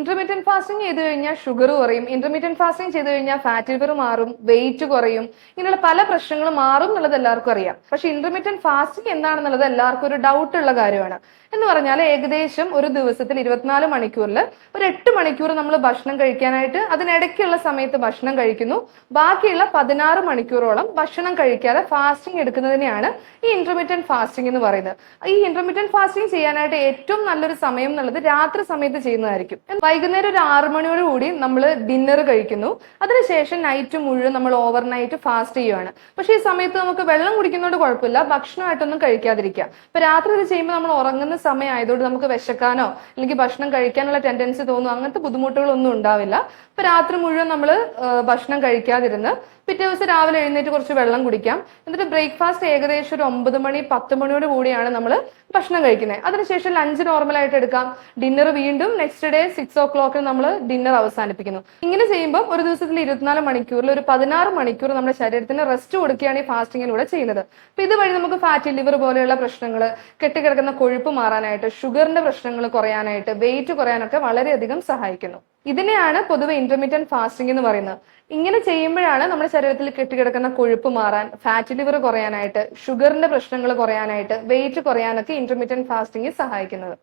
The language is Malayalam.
ഇന്റർമീഡിയറ്റ് ഫാസ്റ്റിംഗ് ചെയ്ത് കഴിഞ്ഞാൽ ഷുഗർ കുറയും, ഇന്റർമീഡിയറ്റ് ഫാസ്റ്റിംഗ് ചെയ്ത് കഴിഞ്ഞാൽ ഫാറ്റ് ലിവർ മാറും, വെയിറ്റ് കുറയും, ഇങ്ങനെയുള്ള പല പ്രശ്നങ്ങളും മാറും എന്നുള്ളത് എല്ലാവർക്കും അറിയാം. പക്ഷെ ഇന്റർമീഡിയറ്റ് ഫാസ്റ്റിംഗ് എന്താണെന്നുള്ളത് എല്ലാവർക്കും ഒരു ഡൗട്ട് ഉള്ള കാര്യമാണ്. എന്ന് പറഞ്ഞാൽ ഏകദേശം ഒരു ദിവസത്തിൽ 24 മണിക്കൂറിൽ ഒരു 8 മണിക്കൂർ നമ്മൾ ഭക്ഷണം കഴിക്കാനായിട്ട് അതിനിടയ്ക്കുള്ള സമയത്ത് ഭക്ഷണം കഴിക്കുന്നു. ബാക്കിയുള്ള 16 മണിക്കൂറോളം ഭക്ഷണം കഴിക്കാതെ ഫാസ്റ്റിംഗ് എടുക്കുന്നതിനെയാണ് ഈ ഇന്റർമീഡിയറ്റ് ഫാസ്റ്റിംഗ് എന്ന് പറയുന്നത്. ഈ ഇന്റർമീഡിയറ്റ് ഫാസ്റ്റിംഗ് ചെയ്യാനായിട്ട് ഏറ്റവും നല്ലൊരു സമയം എന്നുള്ളത് രാത്രി സമയത്ത് ചെയ്യുന്നതായിരിക്കും. വൈകുന്നേരം ഒരു 6 മണിയോട് കൂടി നമ്മൾ ഡിന്നർ കഴിക്കുന്നു. അതിനുശേഷം നൈറ്റ് മുഴുവൻ നമ്മൾ ഓവർനൈറ്റ് ഫാസ്റ്റ് ചെയ്യുവാണ്. പക്ഷേ ഈ സമയത്ത് നമുക്ക് വെള്ളം കുടിക്കുന്നതുകൊണ്ട് കുഴപ്പമില്ല, ഭക്ഷണമായിട്ടൊന്നും കഴിക്കാതിരിക്കുക. ഇപ്പൊ രാത്രി ഇത് ചെയ്യുമ്പോൾ നമ്മൾ ഉറങ്ങുന്ന സമയം ആയതുകൊണ്ട് നമുക്ക് വിശക്കാനോ അല്ലെങ്കിൽ ഭക്ഷണം കഴിക്കാനുള്ള ടെൻഡൻസി തോന്നുന്നു, അങ്ങനത്തെ ബുദ്ധിമുട്ടുകളൊന്നും ഉണ്ടാവില്ല. ഇപ്പൊ രാത്രി മുഴുവൻ നമ്മൾ ഭക്ഷണം കഴിക്കാതിരുന്ന് പിറ്റേ ദിവസം രാവിലെ എഴുന്നേറ്റ് കുറച്ച് വെള്ളം കുടിക്കാം. എന്നിട്ട് ബ്രേക്ക്ഫാസ്റ്റ് ഏകദേശം ഒരു 9 മണി 10 മണിയോട് കൂടിയാണ് നമ്മൾ ഭക്ഷണം കഴിക്കുന്നത്. അതിനുശേഷം ലഞ്ച് നോർമലായിട്ട് എടുക്കാം. ഡിന്നർ വീണ്ടും നെക്സ്റ്റ് ഡേ 6 o'clock നമ്മൾ ഡിന്നർ അവസാനിപ്പിക്കുന്നു. ഇങ്ങനെ ചെയ്യുമ്പോൾ ഒരു ദിവസത്തിൽ 24 മണിക്കൂറിൽ ഒരു 16 മണിക്കൂർ നമ്മുടെ ശരീരത്തിന് റെസ്റ്റ് കൊടുക്കുകയാണ് ഈ ഫാസ്റ്റിങ്ങിലൂടെ ചെയ്യുന്നത്. അപ്പൊ ഇതുവഴി നമുക്ക് ഫാറ്റി ലിവർ പോലെയുള്ള പ്രശ്നങ്ങൾ, കെട്ടിക്കിടക്കുന്ന കൊഴുപ്പ് മാറാനായിട്ട്, ഷുഗറിന്റെ പ്രശ്നങ്ങൾ കുറയാനായിട്ട്, വെയിറ്റ് കുറയാനൊക്കെ വളരെയധികം സഹായിക്കുന്നു. ഇതിനെയാണ് പൊതുവെ ഇന്റർമീഡിയറ്റ് ഫാസ്റ്റിംഗ് എന്ന് പറയുന്നത്. ഇങ്ങനെ ചെയ്യുമ്പോഴാണ് നമ്മുടെ ശരീരത്തിൽ കെട്ടിക്കിടക്കുന്ന കൊഴുപ്പ് മാറാൻ, ഫാറ്റ് ലിവർ കുറയാനായിട്ട്, ഷുഗറിന്റെ പ്രശ്നങ്ങൾ കുറയാനായിട്ട്, വെയിറ്റ് കുറയാനൊക്കെ ഇന്റർമീഡിയറ്റ് ഫാസ്റ്റിംഗ് സഹായിക്കുന്നത്.